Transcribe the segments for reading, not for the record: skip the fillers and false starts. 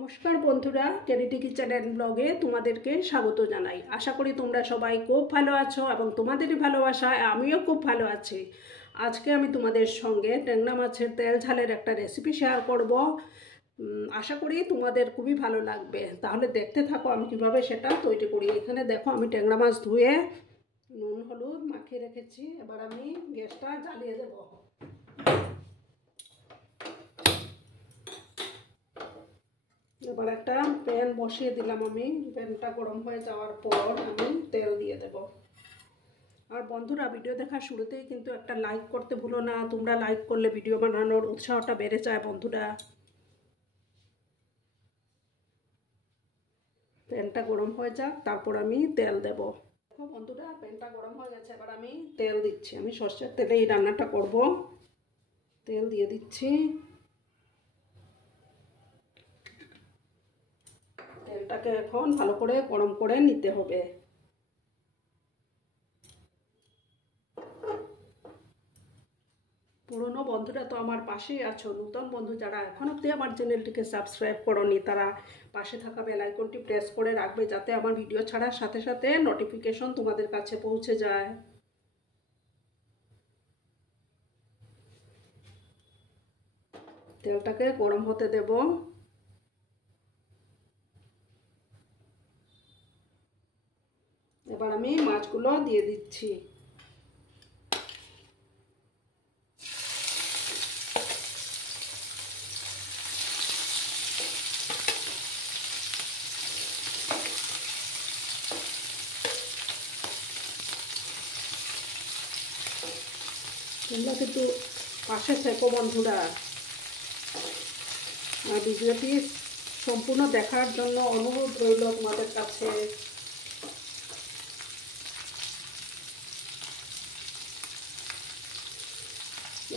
নমস্কার বন্ধুরা, ক্যারিটি kitchen and ব্লগে তোমাদেরকে স্বাগত জানাই। আশা করি তোমরা সবাই খুব ভালো আছো এবং তোমাদেরই ভালোবাসায় আমিও খুব ভালো আছি। আজকে আমি তোমাদের সঙ্গে ট্যাংরা মাছের তেল ঝালের একটা রেসিপি শেয়ার করব। আশা করি তোমাদের খুবই ভালো লাগবে। তাহলে দেখতে থাকো আমি কিভাবে সেটা তৈরি করি। এখানে দেখো আমি ট্যাংরা মাছ ধুয়ে নুন হলুদ মাখিয়ে রেখেছি। এবার আমি গ্যাসটা জ্বালিয়ে দেবো। এবার একটা প্যান বসিয়ে দিলাম আমি। প্যানটা গরম হয়ে যাওয়ার পর আমি তেল দিয়ে দেব। আর বন্ধুরা, ভিডিও দেখার শুরুতেই কিন্তু একটা লাইক করতে ভুলো না। তোমরা লাইক করলে ভিডিও বানানোর উৎসাহটা বেড়ে যায় বন্ধুরা। প্যানটা গরম হয়ে যাক, তারপর আমি তেল দেব। দেখো বন্ধুরা, প্যানটা গরম হয়ে গেছে। এবার আমি তেল দিচ্ছি। আমি সর্ষের তেলে এই রান্নাটা করব। তেল দিয়ে দিচ্ছি। তেলটাকে এখন ভালো করে গরম করে নিতে হবে। পুরনো বন্ধুরা তো আমার পাশেই আছো। নতুন বন্ধু যারা এখন অবধি আমার চ্যানেলটিকে সাবস্ক্রাইব করোনি, তারা পাশে থাকা বেল আইকনটি প্রেস করে রাখবে, যাতে আমার ভিডিও ছাড়ার সাথে সাথে নোটিফিকেশন তোমাদের কাছে পৌঁছে যায়। তেলটাকে গরম হতে দেব। এবার আমি মাছগুলো দিয়ে দিচ্ছি। তোমরা কিন্তু পাশে থেকো বন্ধুরা। ভিডিওটি সম্পূর্ণ দেখার জন্য অনুরোধ রইল তোমাদের কাছে।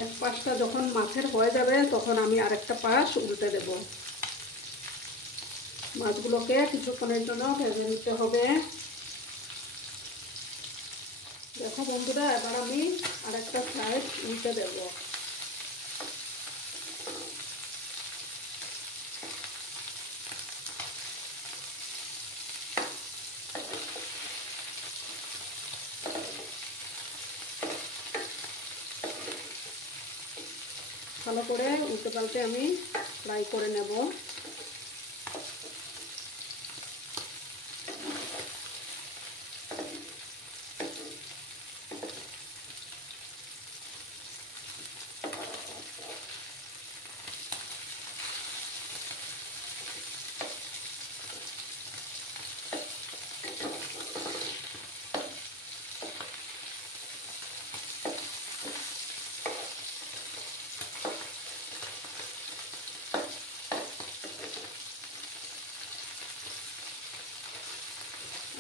এক পাশটা যখন মাছের হয়ে যাবে তখন আমি আরেকটা পাশ উল্টে দেব। মাছগুলোকে কিছুক্ষণের জন্য ভেজে নিতে হবে। দেখো বন্ধুরা, এবার আমি আরেকটা সাইড উল্টে দেব। ভালো করে উল্টে পাল্টে আমি ফ্রাই করে নেব।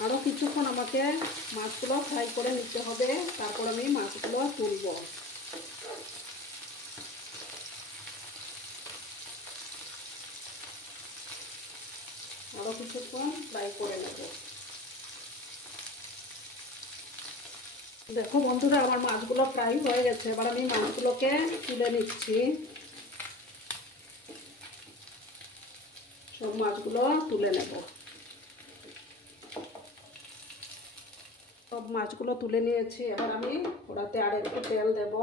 আরও কিছুক্ষণ আমাকে মাছগুলো ফ্রাই করে নিতে হবে, তারপর আমি মাছগুলো তুলব। আরও কিছুক্ষণ ফ্রাই করে নেব। দেখো বন্ধুরা, আমার মাছগুলো ফ্রাই হয়ে গেছে। এবার আমি মাছগুলোকে তুলে নিচ্ছি। সব মাছগুলো তুলে নেব। সব মাছগুলো তুলে নিয়েছি। এবার আমি ওটাতে আর একটু তেল দেব।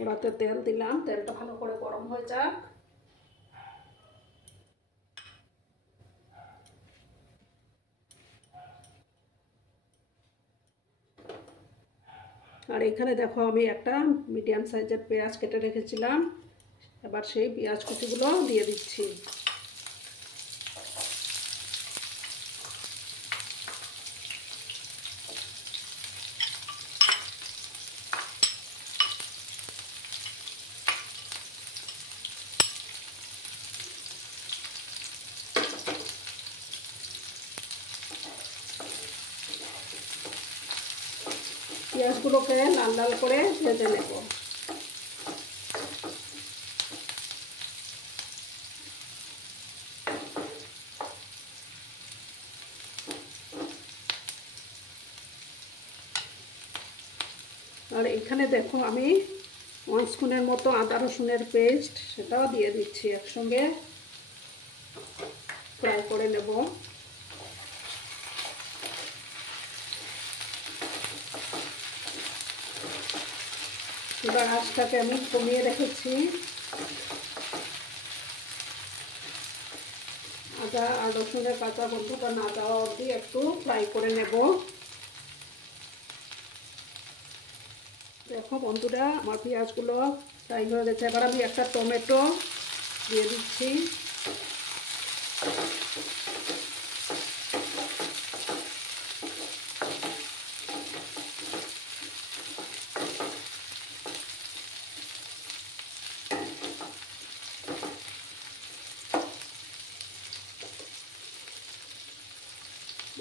ওটাতে তেল দিলাম। তেলটা ভালো করে গরম হয়ে যাক। আর এখানে দেখো আমি একটা মিডিয়াম সাইজের পেঁয়াজ কেটে রেখেছিলাম। এবার সেই পেঁয়াজ কুচিগুলো দিয়ে দিচ্ছি। পেঁয়াজগুলোকে লাল লাল করে ভেজে নেব। আর আর এখানে দেখো আমি 1 স্পুনের মতো আদা রসুনের পেস্ট সেটাও দিয়ে দিচ্ছি, একসঙ্গে ফ্রাই করে নেব। এবার আঁচটাকে আমি কমিয়ে রেখেছি। আদা আর রসুনের কাঁচা গন্ধটা না যাওয়া অবধি একটু ফ্রাই করে নেব। দেখো বন্ধুরা, আমার পেঁয়াজগুলো ফ্রাই হয়ে গেছে। এবার আমি একটা টমেটো দিয়ে দিচ্ছি।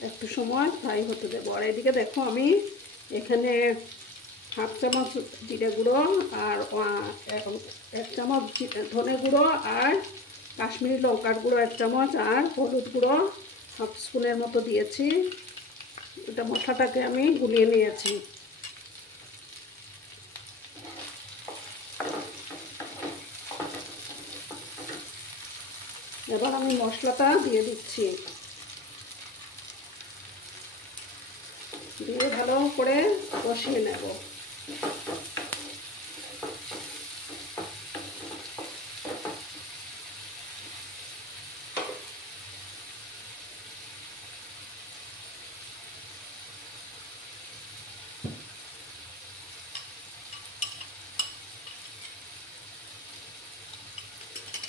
একটু সময় ফ্রাই হতে দেবো। আর এদিকে দেখো আমি এখানে 1/2 চামচ জিরে গুঁড়ো আর 1 চামচ ধনে গুঁড়ো আর কাশ্মীরি লঙ্কার গুঁড়ো 1 চামচ আর হলুদ গুঁড়ো 1/2 স্পুনের মতো দিয়েছি। এটা মশলাটাকে আমি গুলিয়ে নিয়েছি। এবার আমি মশলাটা দিয়ে দিচ্ছি, দিয়ে ভালো করে কষিয়ে নেব।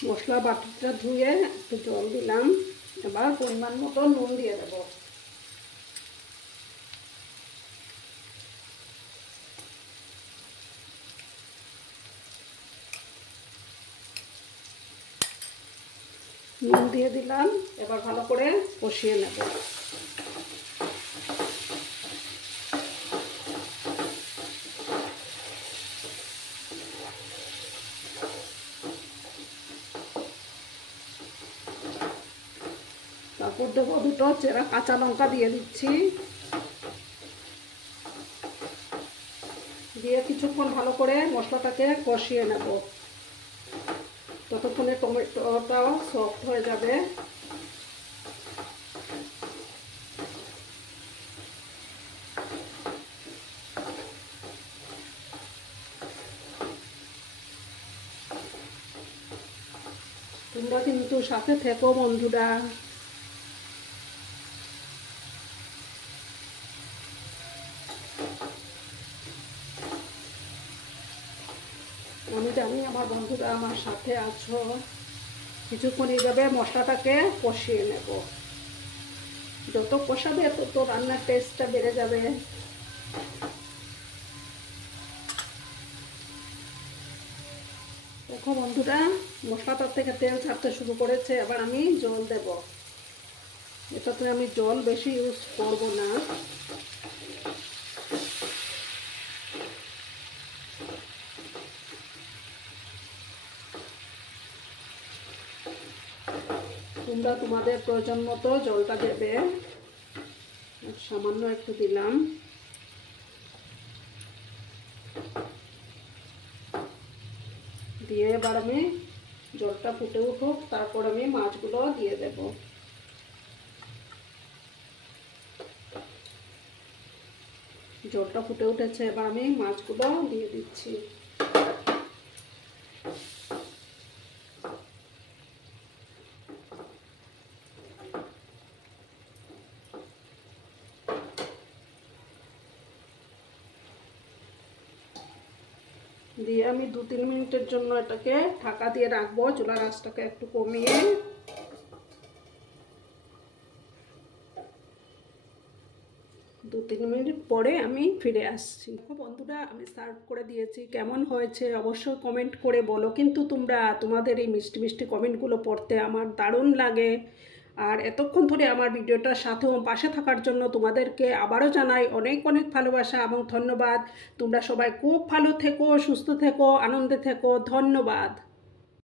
মশলা বাটিটা ধুয়ে একটু জল দিলাম। এবার পরিমাণ মতো নুন দিয়ে দেব। নুন দিয়ে দিলাম। এবার ভালো করে কষিয়ে নেব। তারপর দেবো 2টো চেরা কাঁচা লঙ্কা দিয়ে দিচ্ছি। দিয়ে কিছুক্ষণ ভালো করে মশলাটাকে কষিয়ে নেব, ততক্ষণে টমেটোটাও সফট হয়ে যাবে। তোমরা কিন্তু সাথে থেকো বন্ধুরা। আমি জানি আমার বন্ধুরা আমার সাথে আছো। কিছুক্ষণ এইভাবে মশলাটাকে কষিয়ে নেব। যত কষাবে তত রান্নার টেস্টটা বেড়ে যাবে। দেখো বন্ধুরা, মশলাটার থেকে তেল ছাড়তে শুরু করেছে। এবার আমি জল দেব। এটাতে আমি জল বেশি ইউজ করব না। তোমরা তোমাদের প্রয়োজন মতো জলটা দেবে। সামান্য একটু দিলাম। দিয়ে এবার আমি জলটা ফুটে উঠুক, তারপর আমি মাছগুলো দিয়ে দেব। জলটা ফুটে উঠেছে, এবার আমি মাছগুলো দিয়ে দিচ্ছি। দিয়ে আমি 2-3 মিনিটের জন্য এটাকে ঢাকা দিয়ে রাখবো, চুলার আঁচটাকে একটু কমিয়ে। 2-3 মিনিট পরে আমি ফিরে আসছি। বন্ধুরা, আমি সার্ভ করে দিয়েছি। কেমন হয়েছে অবশ্যই কমেন্ট করে বলো। কিন্তু তোমাদের এই মিষ্টি মিষ্টি কমেন্টগুলো পড়তে আমার দারুণ লাগে। আর এতক্ষণ ধরে আমার ভিডিওটার সাথেও পাশে থাকার জন্য তোমাদেরকে আবারও জানাই অনেক অনেক ভালোবাসা এবং ধন্যবাদ। তোমরা সবাই খুব ভালো থেকো, সুস্থ থেকো, আনন্দে থেকো। ধন্যবাদ।